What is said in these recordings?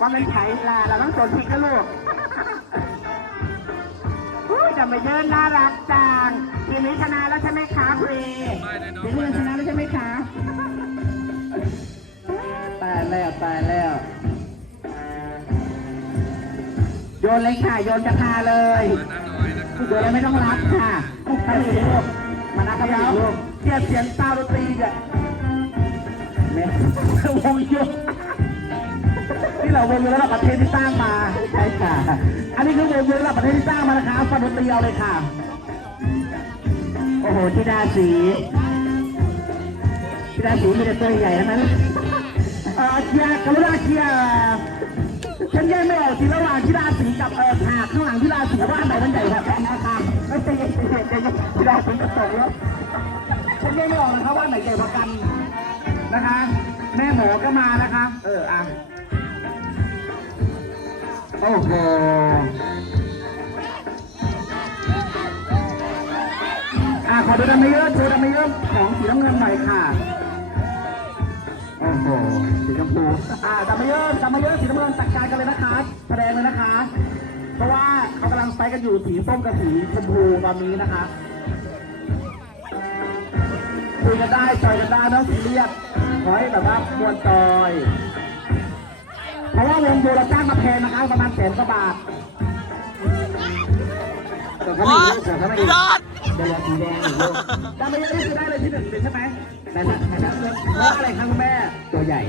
ว่ามันไถลาเราต้องสนทิกนะลูกอุ๊ยจะมาเยินน่ารักจังทีมนี้ชนะแล้วใช่ไหมคะเพลทีมนี้ชนะแล้วใช่ไหมคะตายแล้วตายแล้ว โยนเลยค่ะ โยนกระทาเลยโยนแล้วไม่ต้องรับค่ะไปเลยลูกมานักกันแล้วเทียบเสียงซาดนตรีเนี่ยเนี่ยวงโยน นี่เราวงโยนระดับประเทศที่สร้างมาใช่ค่ะ อันนี้คือวงโยนระดับประเทศที่สร้างมานะคะฟันดนตรีเอาเลยค่ะ โอ้โหที่ดาสีที่ดาสีมีแต่ตัวใหญ่ทั้งนั้นเออเชียร์กรุณาเชียร์ฉันแยกไม่ออกจริระหว่างที่ดาสีกับเออฉากข้างหลังที่ดาสีว่าอันไหนมันใหญ่กว่ากันนะคะไม่ใช่ใช่ใช่ใช่ที่ดาสีกระตกแล้วฉันแยกไม่ออกนะครับว่าอันไหนใหญ่กว่ากันนะคะ แม่หมอก็มานะคะ เอออะ โอ้โหอ่าขอดูดำไม่เยอะดูดำไม่เยอะของสีน้ำเงินหน่อยค่ะโอ้โหสีชมพูอ่าดำไม่เยอะดำไม่เยอะสีน้ำเงินจัดการกันเลยนะคะ แสดงเลยนะคะ เพราะว่าเขากำลังไปกันอยู่สีส้มกับสีชมพูตอนนี้นะคะคุยกันได้จอยกันได้ไม่ต้องซีเรียสขอให้แบบว่า มวนจอยเพ ราะว่าวงโบเราจ้างมาแพงนะคะประมาณแสนกว่าบาทแต่เขาไม่รู้แต่เขาไม่รู้เดี๋ยวสีแดงอีกลูกได้ไม่ได้คือได้เลยที่หนึ่งเลยใช่ไหมได้ละได้ละเพราะอะไรครับคุณแม่ตัวใหญ่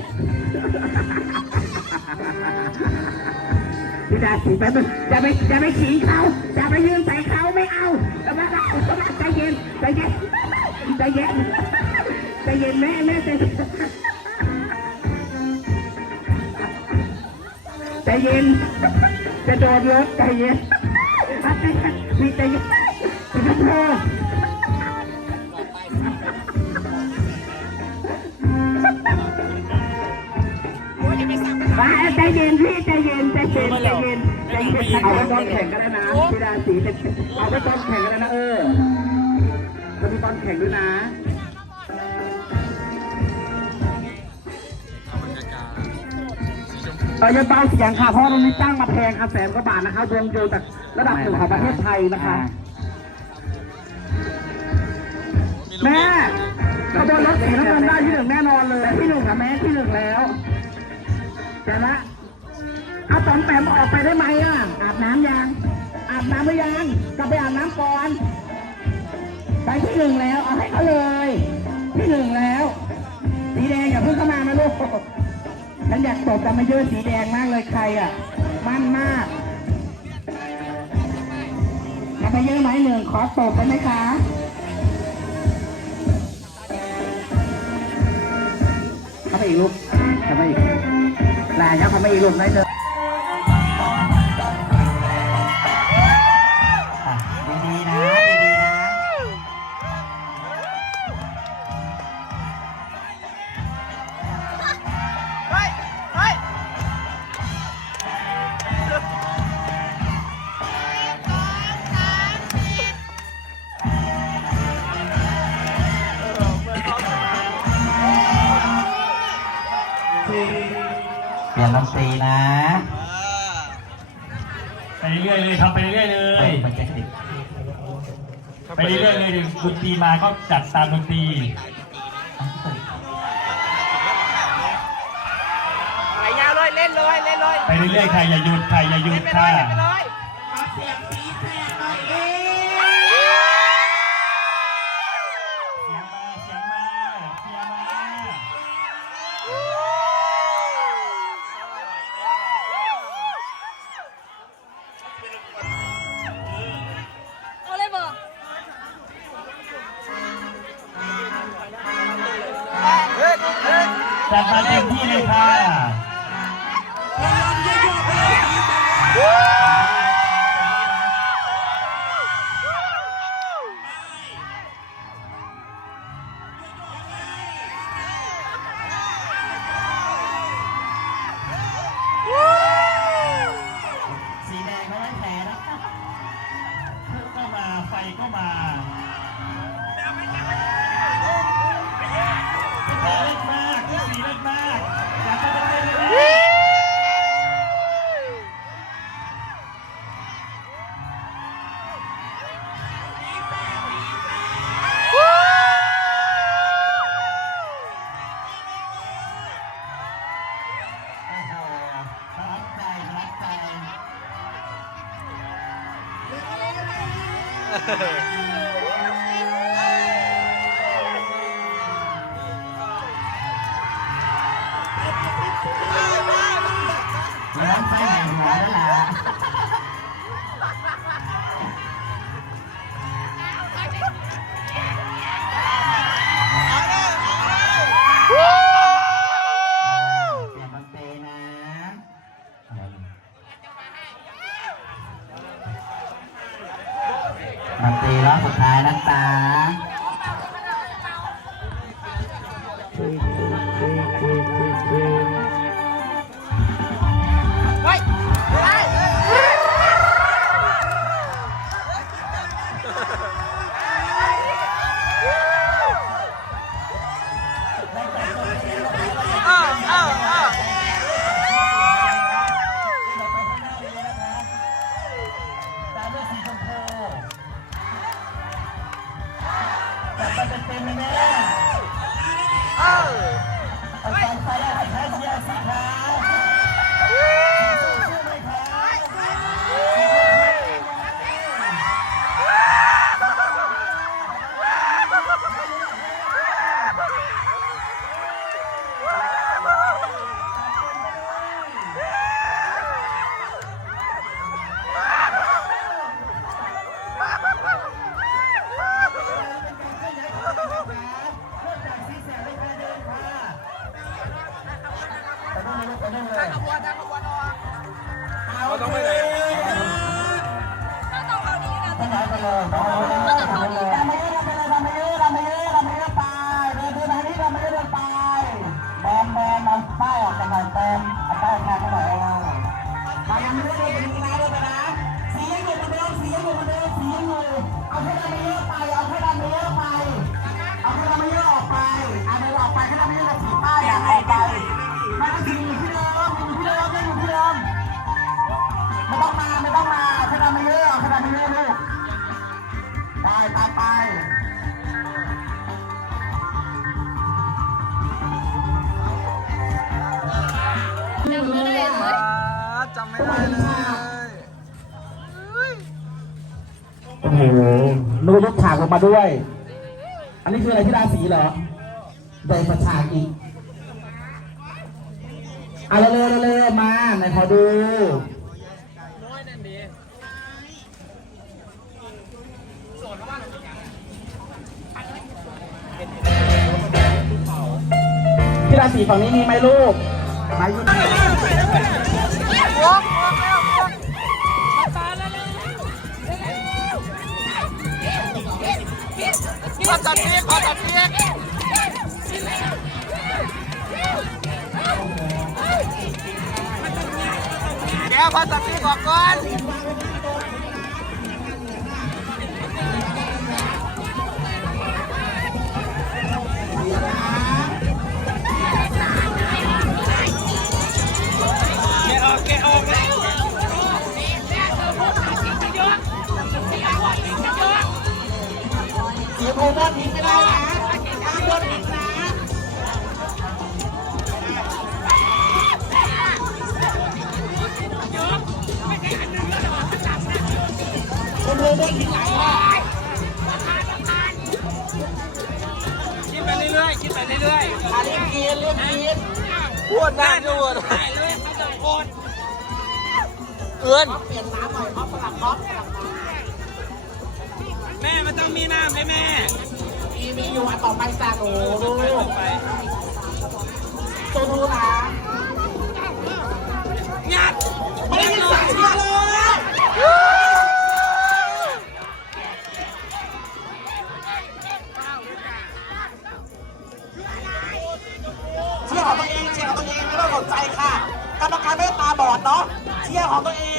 พี่ดาสีแป๊บนึงจะไปจะไปขิงเขาจะไปยืนใส่เขาไม่เอาจะมาเอาจะมาใจเย็นใจเย็นใจเย็นใจเย็นแม่แม่ใจเย็น ใจเย็น จะโดนรถใจเย็นพี่ใจเย็นพี่ขอโทษมาใจเย็นพี่ใจเย็นใจเย็นใจเย็นใจเย็นเอาไปตอนแข่งก็ได้นะพี่ดาสีเป็นเอาไปตอนแข่งก็ได้นะเออจะมีตอนแข่งด้วยนะ เอออย่าเบาเสียงค่ะ เพราะว่าตรงนี้จ้างมาแพงค่ะแสนกว่าบาทนะคะรวมโยจากระดับหนึ่งของประเทศไทยนะคะ แม่ขบวนรถสีน้ำเงินได้ที่หนึ่งแน่นอนเลยที่หนึ่งอะแม่ที่หนึ่งแล้วแต่ละเอาตอมแปมออกไปได้ไหมอะ อาบน้ำยัง อาบน้ำหรือยัง กลับไปอาบน้ำก่อน ไปที่หนึ่งแล้ว เอาให้เขาเลย ที่หนึ่งแล้ว สีแดงอย่าเพิ่งเข้ามานะลูก ฉันอยากตบแต่มาเยอะสีแดงมากเลยใครอะ มั่นมากอยาไปเยอะไหมหนึ่งขอตบได้ไหมคะเข้าไปอีกลูกเข้าไปอีกลายครับเข้าไปอีกลูกได้เถอ ลี่ยนดนตรีนะไปเรื่อยๆเลยทำไปเรื่อยๆเลยมันจะติดไปเรื่อยๆเลยดนตรีมาก็จัดตามดนตรีไหลยาวเลยเล่นเลยเล่นเลยไปเรื่อยๆค่ะอย่าหยุดค่ะอย่าหยุดเล่นไปเลค่ะยเล่นไปเลย จัดมาเต็มที่เลยค่ะสีแดงไม่ได้แพ้นะพึ่งก็มาไฟก็มา มันเตรอบสุดท้ายนะตา จับไปเต็มๆเลยแม่เออเอาใจใส่ให้แพ้เชียร์สีขาวสู้ๆไหามายังไม่ได้ ไปไปไปจำไม่ได้เลยโอ้โหนูยกฉากลงมาด้วย อันนี้คืออะไรที่ราศีเหรอใบประฉากอีกเอาเร็วๆเร็วๆมาไหนขอดู ราศีฝั่งนี้มีไหมลูกมาอยู่ไหนขอจับเปียกขอจับเปียกแกพอจับเปียกออกก่อน ๆพูดได้ด้วยเอื้อนเปลี่ยนน้ำหน่อยครับสลับครับแม่มันต้องมีน้ำไหมแม่ มีมีอยู่อันต่อไปจ้าหนูดูไปตัวดูนะงัดไม่ได้ยินเสียงเชียร์เลย อดเนาะเชียร์ของตัวเอง